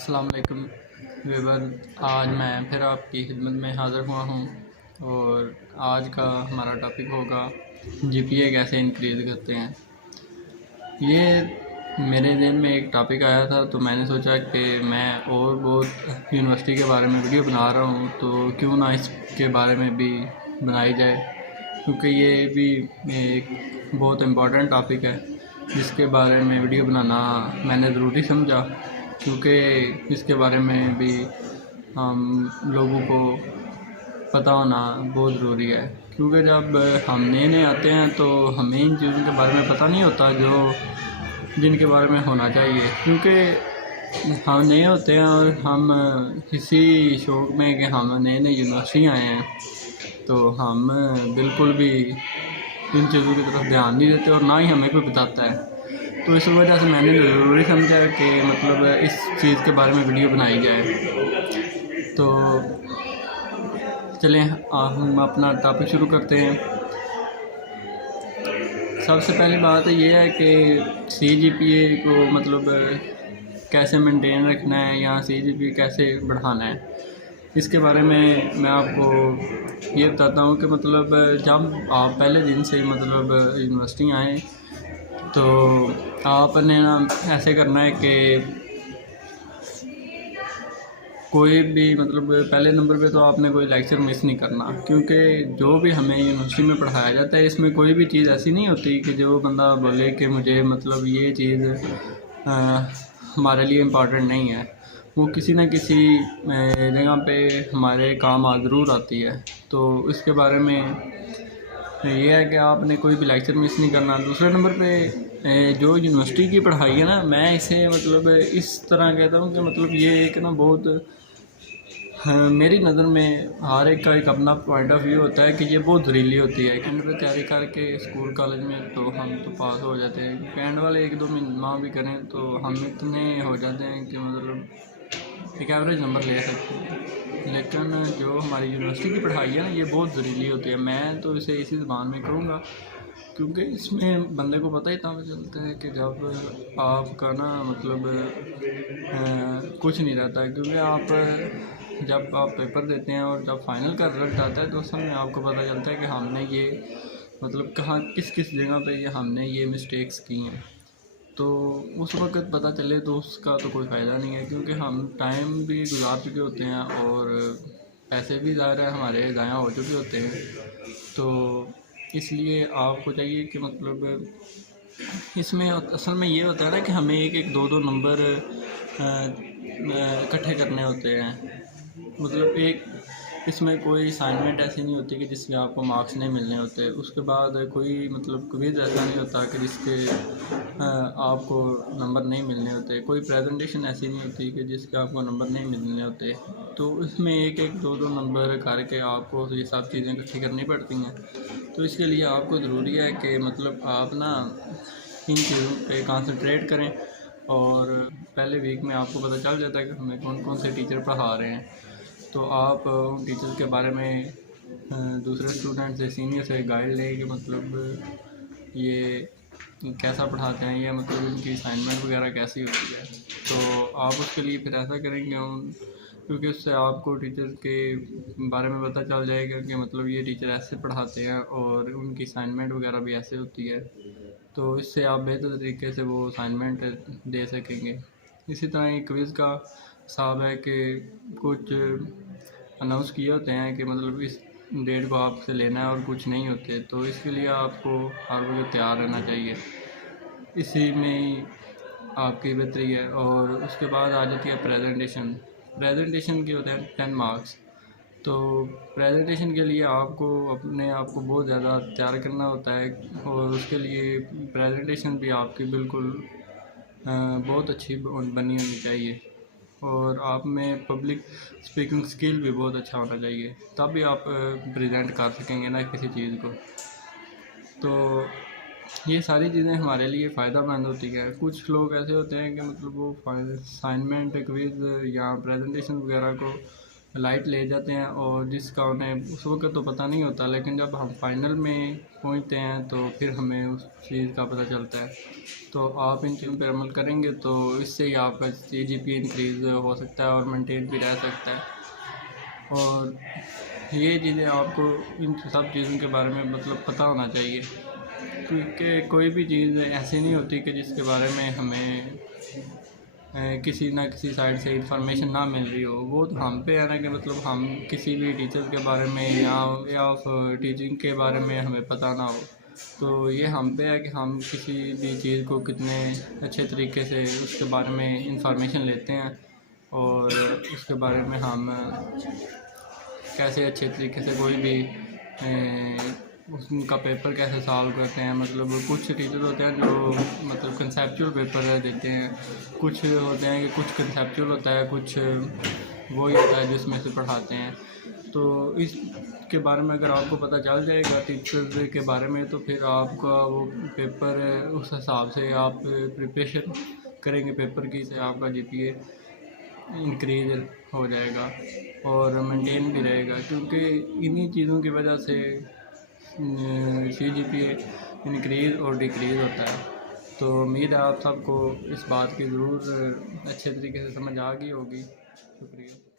अस्सलाम वालेकुम व्यूअर। आज मैं फिर आपकी खिदमत में हाज़िर हुआ हूँ और आज का हमारा टॉपिक होगा जीपीए कैसे इंक्रीज़ करते हैं। ये मेरे दिन में एक टॉपिक आया था तो मैंने सोचा कि मैं और बहुत यूनिवर्सिटी के बारे में वीडियो बना रहा हूँ तो क्यों ना इसके बारे में भी बनाई जाए, क्योंकि ये भी एक बहुत इम्पोर्टेंट टॉपिक है जिसके बारे में वीडियो बनाना मैंने ज़रूरी समझा, क्योंकि इसके बारे में भी हम लोगों को पता होना बहुत ज़रूरी है। क्योंकि जब हम नए नए आते हैं तो हमें इन चीज़ों के बारे में पता नहीं होता जिनके बारे में होना चाहिए, क्योंकि हम नए होते हैं और हम इसी शौक़ में कि हम नए नए यूनिवर्सिटी आए हैं तो हम बिल्कुल भी इन चीज़ों की तरफ ध्यान नहीं देते और ना ही हमें कोई बताता है। तो इस वजह से मैंने ज़रूरी समझा कि मतलब इस चीज़ के बारे में वीडियो बनाई जाए। तो चलें हम अपना टॉपिक शुरू करते हैं। सबसे पहली बात ये है कि CGPA को मतलब कैसे मेंटेन रखना है या CGPA कैसे बढ़ाना है, इसके बारे में मैं आपको ये बताता हूँ कि मतलब जब आप पहले दिन से मतलब यूनिवर्सिटी आएँ तो आपने ना ऐसे करना है कि कोई भी मतलब पहले नंबर पे तो आपने कोई लेक्चर मिस नहीं करना, क्योंकि जो भी हमें यूनिवर्सिटी में पढ़ाया जाता है इसमें कोई भी चीज़ ऐसी नहीं होती कि जो बंदा बोले कि मुझे मतलब ये चीज़ हमारे लिए इम्पॉर्टेंट नहीं है। वो किसी न किसी जगह पे हमारे काम ज़रूर आती है। तो इसके बारे में ये है कि आपने कोई भी लेक्चर मिस नहीं करना। दूसरे नंबर पे जो यूनिवर्सिटी की पढ़ाई है ना, मैं इसे मतलब इस तरह कहता हूँ कि मतलब ये एक ना बहुत मेरी नज़र में हर एक का एक अपना पॉइंट ऑफ व्यू होता है कि ये बहुत ज़रूरी होती है। एंड पे तैयारी करके स्कूल कॉलेज में तो हम तो पास हो जाते हैं, एंड वाले 1-2 महीना भी करें तो हम इतने हो जाते हैं कि मतलब एक एवरेज नंबर ले सकते हैं। लेकिन जो हमारी यूनिवर्सिटी की पढ़ाई है ना, ये बहुत ज़रूरी होती है। मैं तो इसे इसी ज़बान में कहूँगा, क्योंकि इसमें बंदे को पता ही तब चलता है कि जब आपका ना मतलब कुछ नहीं रहता है। क्योंकि जब आप पेपर देते हैं और जब फाइनल का रिजल्ट आता है तो उस समय आपको पता चलता है कि हमने ये मतलब कहाँ किस किस जगह पे ये हमने ये मिस्टेक्स की हैं। तो उस वक़्त पता चले तो उसका तो कोई फ़ायदा नहीं है, क्योंकि हम टाइम भी गुजार चुके होते हैं और पैसे भी ज़ाहिर है हमारे ज़ाया हो चुके होते हैं। तो इसलिए आपको चाहिए कि मतलब इसमें असल में ये होता है ना कि हमें 1-1, 2-2 नंबर इकट्ठे करने होते हैं। मतलब एक इसमें कोई असाइनमेंट ऐसी नहीं होती कि जिसमें आपको मार्क्स नहीं मिलने होते। उसके बाद कोई मतलब क्विज़ ऐसा नहीं होता कि जिसके आपको नंबर नहीं मिलने होते। कोई प्रेजेंटेशन ऐसी नहीं होती कि जिसके आपको नंबर नहीं मिलने होते। तो इसमें 1-1, 2-2 नंबर करके आपको ये सब चीज़ें इकट्ठी करनी पड़ती हैं। तो इसके लिए आपको ज़रूरी है कि मतलब आप ना इन चीज़ों पे कंसंट्रेट करें और पहले वीक में आपको पता चल जाता है कि हमें कौन कौन से टीचर पढ़ा रहे हैं। तो आप उन टीचर के बारे में दूसरे स्टूडेंट से सीनियर से गाइड लें कि मतलब ये कैसा पढ़ाते हैं या मतलब उनकी असाइनमेंट वगैरह कैसी होती है। तो आप उसके लिए फिर ऐसा करेंगे क्योंकि उससे आपको टीचर के बारे में पता चल जाएगा कि मतलब ये टीचर ऐसे पढ़ाते हैं और उनकी असाइनमेंट वगैरह भी ऐसे होती है। तो इससे आप बेहतर तरीके से वो असाइनमेंट दे सकेंगे। इसी तरह एक क्विज़ का हिसाब है कि कुछ अनाउंस किए होते हैं कि मतलब इस डेट को आपसे लेना है और कुछ नहीं होते। तो इसके लिए आपको हर वक्त तैयार रहना चाहिए। इसी में ही आपकी बेहतरी है। और उसके बाद आ जाती है प्रेजेंटेशन के होते हैं 10 मार्क्स। तो प्रेजेंटेशन के लिए आपको अपने आप को बहुत ज़्यादा तैयार करना होता है और उसके लिए प्रेजेंटेशन भी आपकी बिल्कुल बहुत अच्छी बनी होनी चाहिए और आप में पब्लिक स्पीकिंग स्किल भी बहुत अच्छा होना चाहिए, तभी आप प्रेजेंट कर सकेंगे ना किसी चीज़ को। तो ये सारी चीज़ें हमारे लिए फ़ायदेमंद होती है। कुछ लोग ऐसे होते हैं कि मतलब वो असाइनमेंट क्विज़ या प्रेजेंटेशन वगैरह को लाइट ले जाते हैं और जिसका उन्हें उस वक्त तो पता नहीं होता, लेकिन जब हम फाइनल में पहुंचते हैं तो फिर हमें उस चीज़ का पता चलता है। तो आप इन चीज़ों पर अमल करेंगे तो इससे ही आपका CGPA इंक्रीज़ हो सकता है और मेंटेन भी रह सकता है। और ये चीज़ें आपको इन सब चीज़ों के बारे में मतलब पता होना चाहिए, क्योंकि कोई भी चीज़ ऐसी नहीं होती कि जिसके बारे में हमें किसी ना किसी साइड से इंफॉर्मेशन ना मिल रही हो। वो तो हम पे है ना कि मतलब हम किसी भी टीचर के बारे में या टीचिंग के बारे में हमें पता ना हो। तो ये हम पे है कि हम किसी भी चीज़ को कितने अच्छे तरीके से उसके बारे में इंफॉर्मेशन लेते हैं और उसके बारे में हम कैसे अच्छे तरीके से कोई भी उनका पेपर कैसे सॉल्व करते हैं। मतलब कुछ टीचर होते हैं जो मतलब कंसेप्चुअल पेपर देते हैं, कुछ होते हैं कि कुछ कंसेप्चुअल होता है, कुछ वही होता है जिसमें से पढ़ाते हैं। तो इसके बारे में अगर आपको पता चल जाएगा टीचर के बारे में तो फिर आपका वो पेपर उस हिसाब से आप प्रिपरेशन करेंगे पेपर की, से आपका GPA इंक्रीज हो जाएगा और मेंटेन भी रहेगा, क्योंकि इन्हीं चीज़ों की वजह से CGPA इंक्रीज़ और डिक्रीज़ होता है। तो उम्मीद है आप सबको इस बात की ज़रूर अच्छे तरीके से समझ आ गई होगी। शुक्रिया।